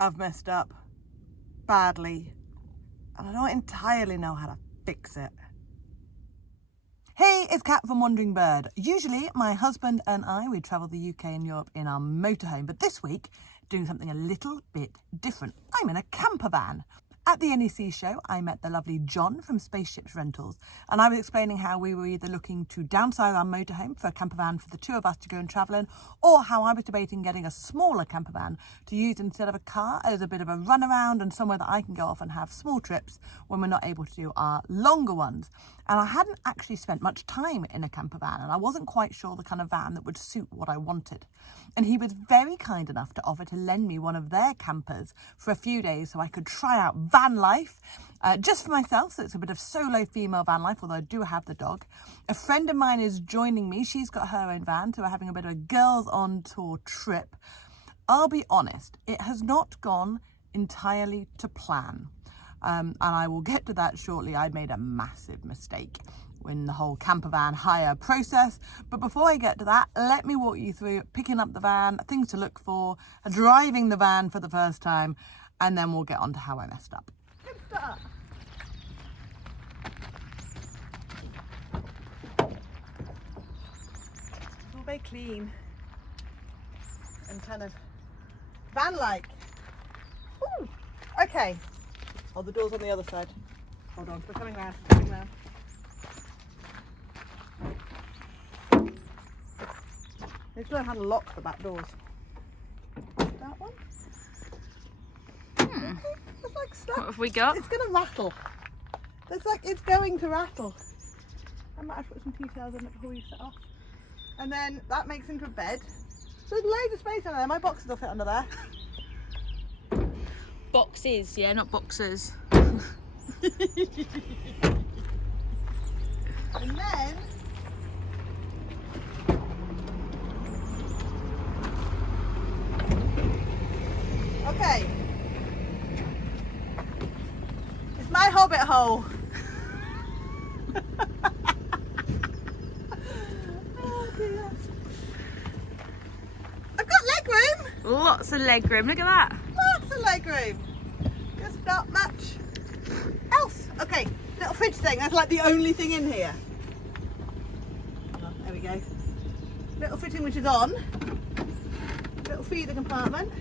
I've messed up badly and I don't entirely know how to fix it. Hey, it's Kat from Wandering Bird. Usually my husband and I, we travel the UK and Europe in our motorhome, but this week doing something a little bit different. I'm in a camper van. At the NEC show, I met the lovely John from Spaceships Rentals, and I was explaining how we were either looking to downsize our motorhome for a camper van for the two of us to go and travel in, or how I was debating getting a smaller camper van to use instead of a car as a bit of a runaround and somewhere that I can go off and have small trips when we're not able to do our longer ones. And I hadn't actually spent much time in a camper van, and I wasn't quite sure the kind of van that would suit what I wanted. And he was very kind enough to offer to lend me one of their campers for a few days so I could try out van life just for myself. So it's a bit of solo female van life, although I do have the dog. A friend of mine is joining me. She's got her own van, so we're having a bit of a girls on tour trip. I'll be honest, it has not gone entirely to plan. And I will get to that shortly. I made a massive mistake in the whole camper van hire process. But before I get to that, let me walk you through picking up the van, things to look for, driving the van for the first time, and then we'll get on to how I messed up. Good start. It's all very clean and kind of van-like. Ooh, okay. Oh, the door's on the other side. Hold on, we're coming round, Need to learn how to lock the back doors. That one? There's like stuff. What have we got? It's going to rattle. There's like, it's going to rattle. I might have to put some tea towels in it before we set off. And then that makes into a bed. There's loads of space under there. My boxes will fit under there. Boxes, yeah, not boxes. And then okay, it's my hobbit hole. Oh dear. I've got leg room. Lots of leg room, look at that. Lots of leg room. Just not much else. Okay, little fridge thing. That's like the only thing in here. Oh, there we go. Little fitting which is on. Little feeder compartment.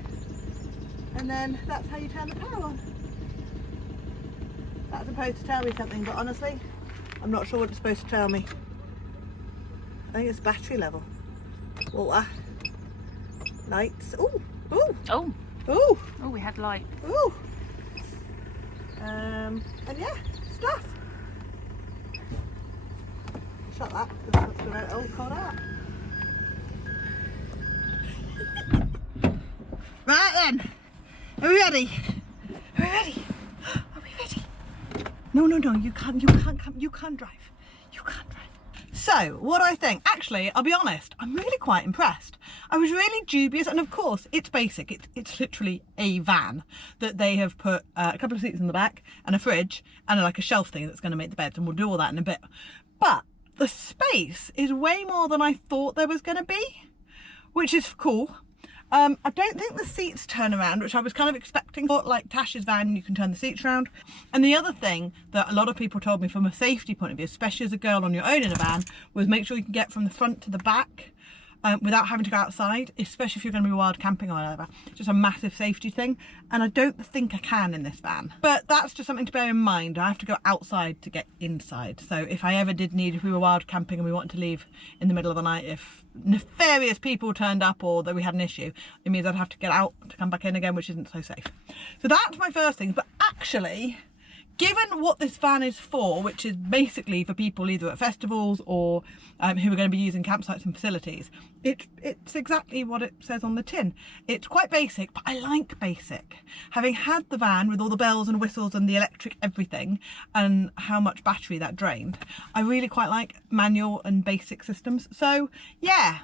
And then that's how you turn the power on. That's supposed to tell me something, but honestly, I'm not sure what it's supposed to tell me. I think it's battery level. Water. Lights. Ooh. Ooh. Oh. Ooh. Oh, we had light. Ooh. And yeah, stuff. Shut that, because it's going to all cold out. Right then, are we ready? Are we ready? Are we ready? No, you can't drive. You can't drive. So, what do I think? Actually, I'll be honest, I'm really quite impressed. I was really dubious, and of course, it's basic. It's literally a van that they have put a couple of seats in the back and a fridge and like a shelf thing that's going to make the beds, and we'll do all that in a bit. But the space is way more than I thought there was going to be, which is cool. I don't think the seats turn around, which I was kind of expecting. Like Tash's van, you can turn the seats around. And the other thing that a lot of people told me from a safety point of view, especially as a girl on your own in a van, was make sure you can get from the front to the back without having to go outside, especially if you're going to be wild camping or whatever. Just a massive safety thing. And I don't think I can in this van. But that's just something to bear in mind. I have to go outside to get inside. So if I ever did need, if we were wild camping and we wanted to leave in the middle of the night, if nefarious people turned up or that we had an issue, it means I'd have to get out to come back in again, which isn't so safe. So that's my first thing. But actually, given what this van is for, which is basically for people either at festivals or who are going to be using campsites and facilities, it's exactly what it says on the tin. It's quite basic, but I like basic. Having had the van with all the bells and whistles and the electric everything and how much battery that drained, I really quite like manual and basic systems. So yeah,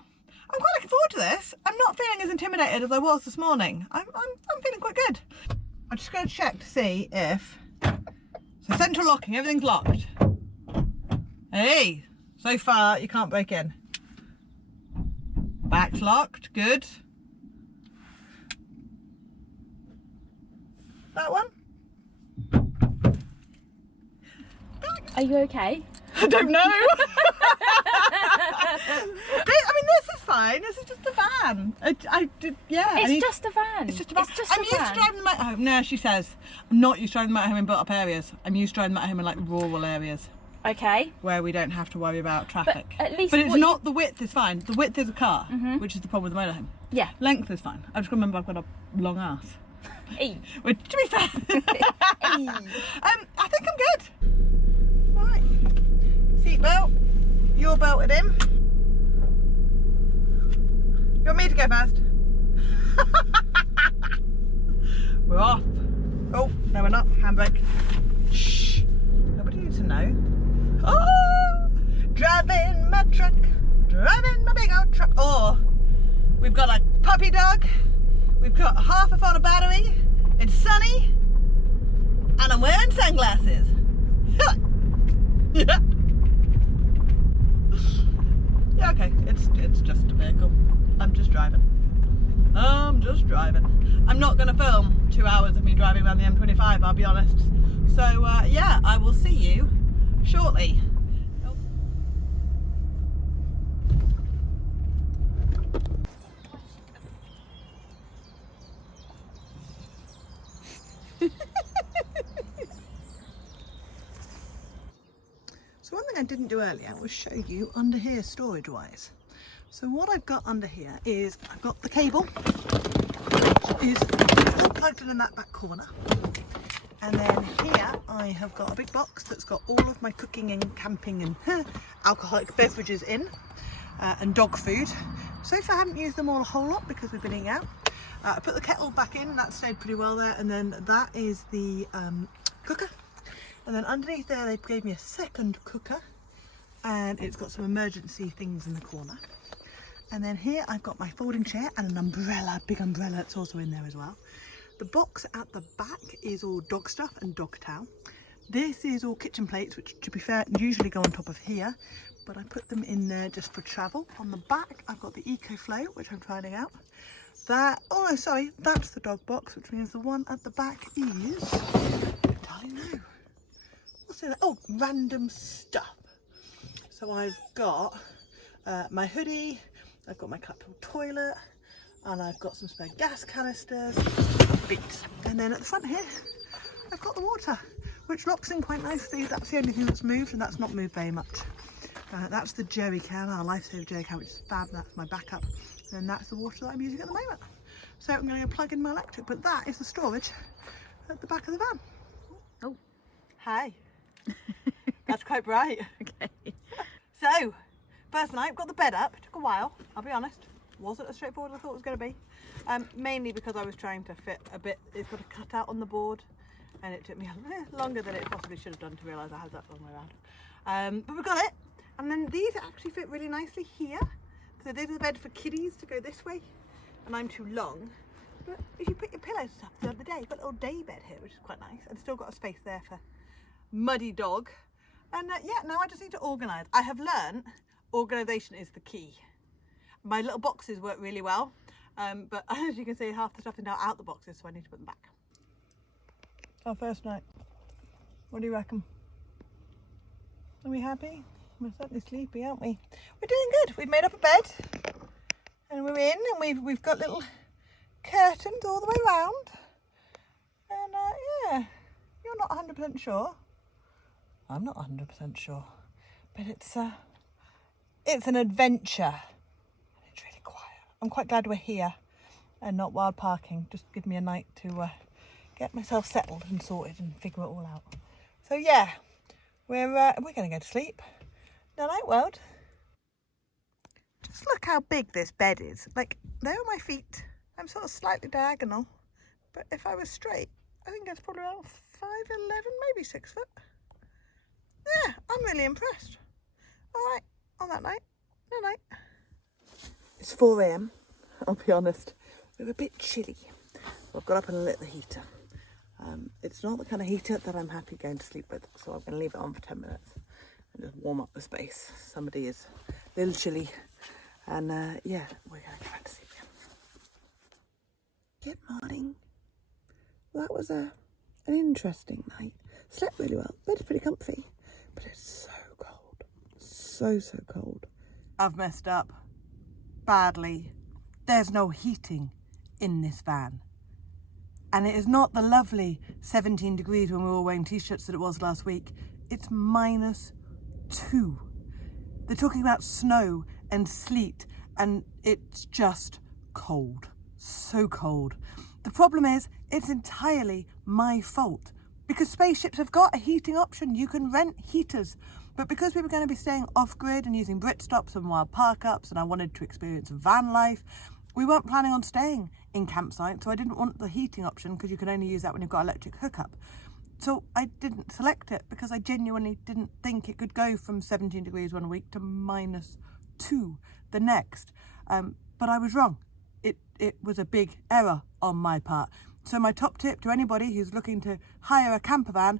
I'm quite looking forward to this. I'm not feeling as intimidated as I was this morning. I'm feeling quite good. I'm just going to check to see if... So central locking, everything's locked. Hey, so far you can't break in. Back's locked, good. That one? Are you okay? I don't know. I mean, this is fine. This is just a van. Yeah. It's just a van. It's just a van. It's just I'm a used van. to driving them at home. No, she says. I'm not used to driving them at home in built-up areas. I'm used to driving them at home in like rural areas. Okay. Where we don't have to worry about traffic. But at least But it's not, the width is fine. The width is a car, which is the problem with the motorhome. Yeah. Length is fine. I just remember I've got a long ass. E. Which, to be fair, I think I'm good. Right. Seatbelt. You're belted in. You want me to go first? We're off. Oh, no we're not. Handbrake. Shh. Nobody needs to know. Oh, driving my truck. Driving my big old truck. Oh, we've got a puppy dog. We've got half a phone of battery. It's sunny. And I'm wearing sunglasses. Yeah. Yeah, okay. It's just a vehicle. I'm just driving. I'm not going to film 2 hours of me driving around the M25, I'll be honest. So, yeah, I will see you shortly. So one thing I didn't do earlier was show you under here storage wise. So what I've got under here is I've got the cable, which is still plugged in that back corner. And then here I have got a big box that's got all of my cooking and camping and alcoholic beverages in, and dog food. So far I haven't used them all a whole lot because we've been eating out. I put the kettle back in, that stayed pretty well there, and then that is the cooker. And then underneath there they gave me a second cooker, and it's got some emergency things in the corner. And then here I've got my folding chair and an umbrella, big umbrella, that's also in there as well. The box at the back is all dog stuff and dog towel. This is all kitchen plates, which to be fair usually go on top of here, but I put them in there just for travel. On the back I've got the EcoFlow, which I'm trying out. That, oh no, sorry, that's the dog box, which means the one at the back is, I don't know. What's in there? Oh, random stuff. So I've got my hoodie, I've got my capital toilet, and I've got some spare gas canisters, bits. And then at the front here, I've got the water, which locks in quite nicely. That's the only thing that's moved, and that's not moved very much. That's the jerry can, our lifesaver jerry can, which is fab. That's my backup. And that's the water that I'm using at the moment. So I'm going to go plug in my electric, but that is the storage at the back of the van. Oh. Hi. That's quite bright. Okay. So, first night, got the bed up. It took a while, I'll be honest. Wasn't as straightforward as I thought it was going to be. Mainly because I was trying to fit a bit, it's got a cutout on the board, and it took me longer than it possibly should have done to realise I had that wrong way around. But we got it, and then these actually fit really nicely here. So this is the bed for kiddies to go this way, and I'm too long. But if you put your pillows up the other day, you've got a little day bed here, which is quite nice, and still got a space there for muddy dog. And yeah, now I just need to organise. I have learned organisation is the key. My little boxes work really well, but as you can see, half the stuff is now out the boxes, so I need to put them back. Our first night. What do you reckon? Are we happy? We're certainly sleepy, aren't we? We're doing good. We've made up a bed, and we're in, and we've got little curtains all the way around. And yeah, you're not 100% sure. I'm not 100% sure, but it's an adventure. It's really quiet. I'm quite glad we're here and not wild parking. Just give me a night to get myself settled and sorted and figure it all out. So yeah, we're going to go to sleep. Night night, world. Just look how big this bed is. Like, there are my feet. I'm sort of slightly diagonal, but if I was straight, I think it's probably around 5'11", maybe 6 foot. Yeah, I'm really impressed. All right, on that night, night night. It's 4 AM, I'll be honest. We're a bit chilly. So I've got up and lit the heater. It's not the kind of heater that I'm happy going to sleep with, so I'm going to leave it on for 10 minutes and just warm up the space. Somebody is a little chilly, and yeah, we're going to go back to sleep again. Good morning. Well, that was a an interesting night. Slept really well, bed's pretty comfy, but it's so cold. So cold. I've messed up badly. There's no heating in this van. And it is not the lovely 17 degrees when we were wearing t-shirts that it was last week. It's -2. They're talking about snow and sleet, and it's just cold. So cold. The problem is, it's entirely my fault, because Spaceships have got a heating option. You can rent heaters. But because we were going to be staying off-grid and using Britstops and wild park-ups, and I wanted to experience van life, we weren't planning on staying in campsite, so I didn't want the heating option, because you can only use that when you've got electric hookup. So I didn't select it because I genuinely didn't think it could go from 17 degrees one week to -2 the next. But I was wrong. It was a big error on my part. So my top tip to anybody who's looking to hire a camper van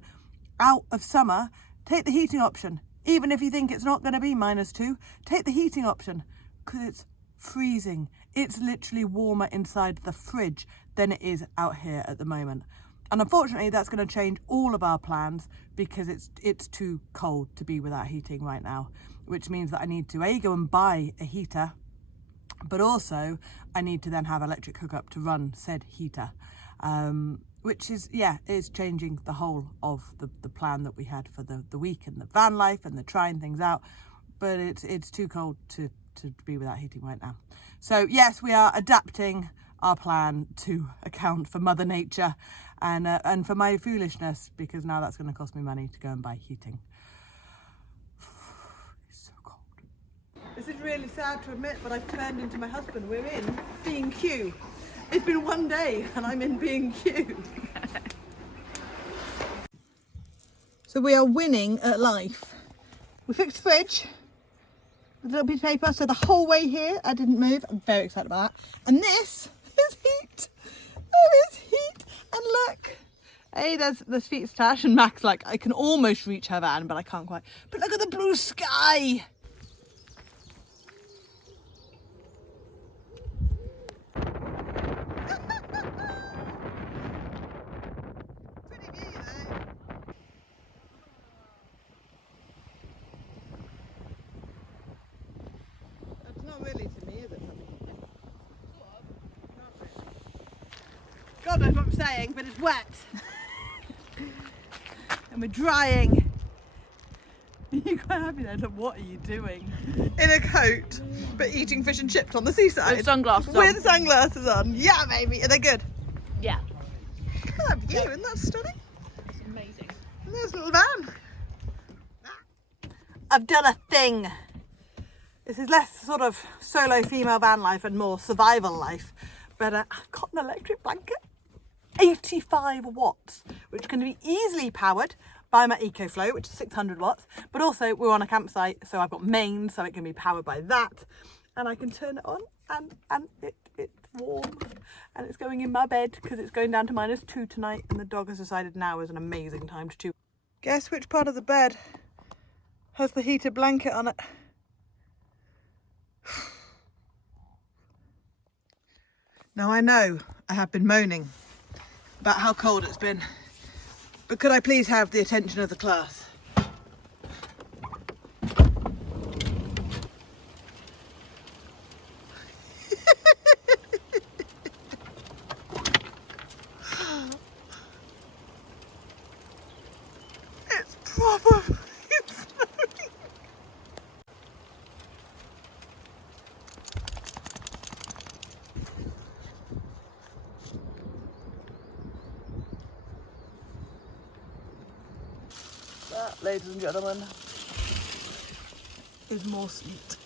out of summer, take the heating option. Even if you think it's not going to be -2, take the heating option, because it's freezing. It's literally warmer inside the fridge than it is out here at the moment. And unfortunately, that's going to change all of our plans, because it's too cold to be without heating right now, which means that I need to go and buy a heater, but also I need to then have electric hookup to run said heater, which is changing the whole of the plan that we had for the week and the van life and the trying things out. But it's too cold to be without heating right now. So yes, we are adapting our plan to account for Mother Nature and for my foolishness, because now that's going to cost me money to go and buy heating. It's so cold. This is really sad to admit, but I've turned into my husband. We're in B&Q. It's been one day and I'm in B&Q. So we are winning at life. We fixed the fridge with a little piece of paper, so the whole way here I didn't move. I'm very excited about that. And this is heat. There is heat. And look, hey, there's feet stash, and Max, like, I can almost reach her van, but I can't quite. But look at the blue sky. Pretty view though. That's not really to me, is it? God knows what I'm saying, but it's wet. And we're drying. You're quite happy there. Look, what are you doing? In a coat, but eating fish and chips on the seaside. With sunglasses on. With sunglasses on. Yeah, baby. Are they good? Yeah. Look at that view. Isn't that stunning? It's amazing. And there's a little van. I've done a thing. This is less sort of solo female van life and more survival life. But I've got an electric blanket. 85 watts, which can be easily powered by my EcoFlow, which is 600 watts, but also we're on a campsite, so I've got mains, so it can be powered by that, and I can turn it on, and it's warm, and it's going in my bed, because it's going down to -2 tonight, and the dog has decided now is an amazing time to chew. Guess which part of the bed has the heated blanket on it? Now I know I have been moaning about how cold it's been, but could I please have the attention of the class? It's proper. It's snowing. That, ladies and gentlemen, is more sleet.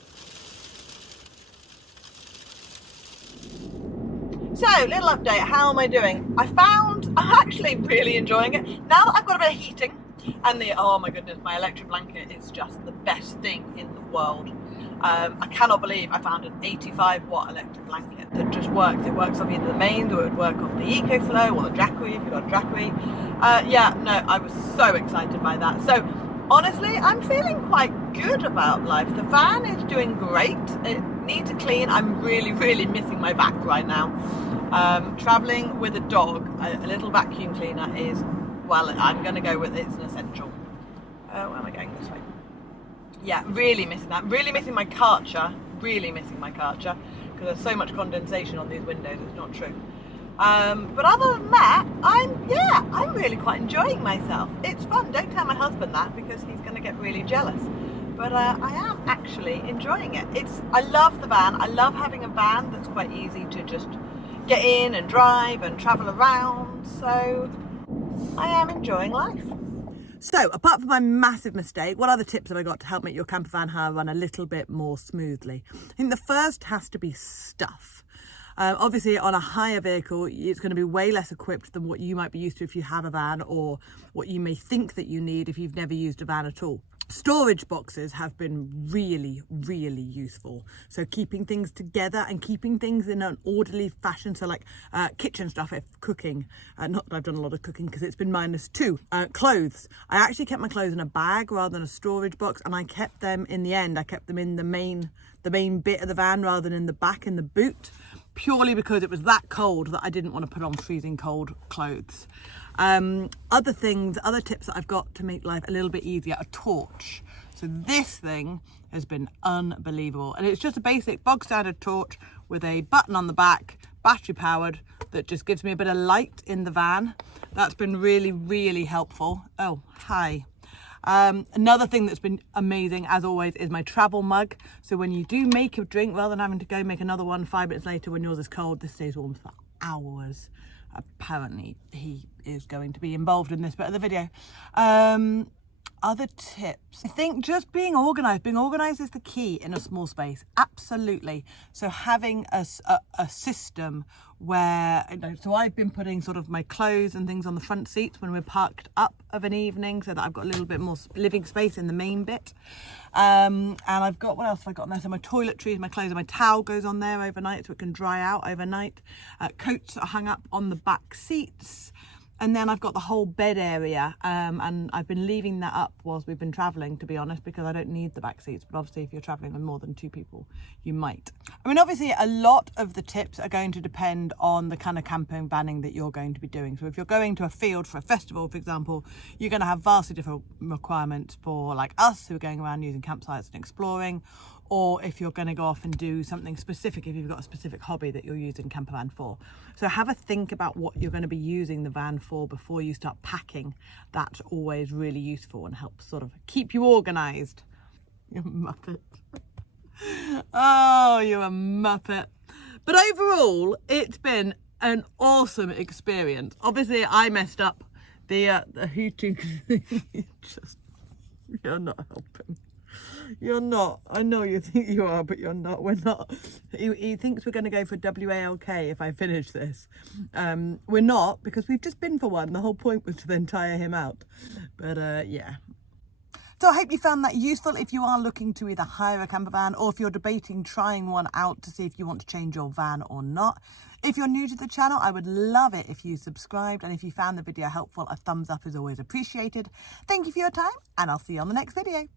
So, little update, how am I doing? I'm actually really enjoying it. Now that I've got a bit of heating, and oh my goodness, my electric blanket is just the best thing in the world. I cannot believe I found an 85 watt electric blanket that just works. It works off either the mains, or it would work off the EcoFlow or the Jackery if you've got a Jackery. Yeah, no, I was so excited by that. So honestly, I'm feeling quite good about life. The van is doing great. It needs a clean. I'm really, really missing my vac right now. Traveling with a dog, a little vacuum cleaner is well, I'm going to go with it's an essential. Where am I going this way? Yeah, really missing that. Really missing my Karcher. Really missing my Karcher because there's so much condensation on these windows. It's not true. But other than that, I'm really quite enjoying myself. It's fun. Don't tell my husband that because he's going to get really jealous. But I am actually enjoying it. I love the van. I love having a van that's quite easy to just get in and drive and travel around. So I am enjoying life. So apart from my massive mistake, what other tips have I got to help make your camper van hire run a little bit more smoothly? I think the first has to be stuff. Obviously on a hire vehicle, it's going to be way less equipped than what you might be used to if you have a van, or what you may think that you need if you've never used a van at all. Storage boxes have been really, really useful. So keeping things together and keeping things in an orderly fashion. So like kitchen stuff, if cooking, not that I've done a lot of cooking because it's been -2. Clothes. I actually kept my clothes in a bag rather than a storage box, and I kept them in the end. I kept them in the main bit of the van rather than in the back in the boot, purely because it was that cold that I didn't want to put on freezing cold clothes. Other tips that I've got to make life a little bit easier: a torch. So this thing has been unbelievable, and it's just a basic bog standard torch with a button on the back, battery powered, that just gives me a bit of light in the van. That's been really, really helpful. Oh, hi. Another thing that's been amazing, as always, is my travel mug. So when you do make a drink, rather than having to go make another one 5 minutes later when yours is cold, this stays warm for hours. Apparently he is going to be involved in this bit of the video. Other tips, I think just being organized is the key in a small space. Absolutely. So having a system where, so I've been putting sort of my clothes and things on the front seats when we're parked up of an evening, so that I've got a little bit more living space in the main bit. And I've got, what else have I got on there? So my toiletries, my clothes, and my towel goes on there overnight so it can dry out overnight. Coats are hung up on the back seats. And then I've got the whole bed area, and I've been leaving that up whilst we've been travelling, to be honest, because I don't need the back seats. But obviously if you're travelling with more than 2 people, you might. I mean, obviously a lot of the tips are going to depend on the kind of camping vanning that you're going to be doing. So if you're going to a field for a festival, for example, you're going to have vastly different requirements for like us who are going around using campsites and exploring, or if you're going to go off and do something specific, if you've got a specific hobby that you're using campervan for. So have a think about what you're going to be using the van for before you start packing. That's always really useful and helps sort of keep you organised. You muppet. Oh, you're a muppet. But overall, it's been an awesome experience. Obviously, I messed up the hooting thing. You're not helping. You're not. I know you think you are, but you're not. We're not. He thinks we're going to go for WALK if I finish this. We're not, because we've just been for one. The whole point was to then tire him out. But yeah. So I hope you found that useful if you are looking to either hire a camper van, or if you're debating trying one out to see if you want to change your van or not. If you're new to the channel, I would love it if you subscribed, and if you found the video helpful, a thumbs up is always appreciated. Thank you for your time, and I'll see you on the next video.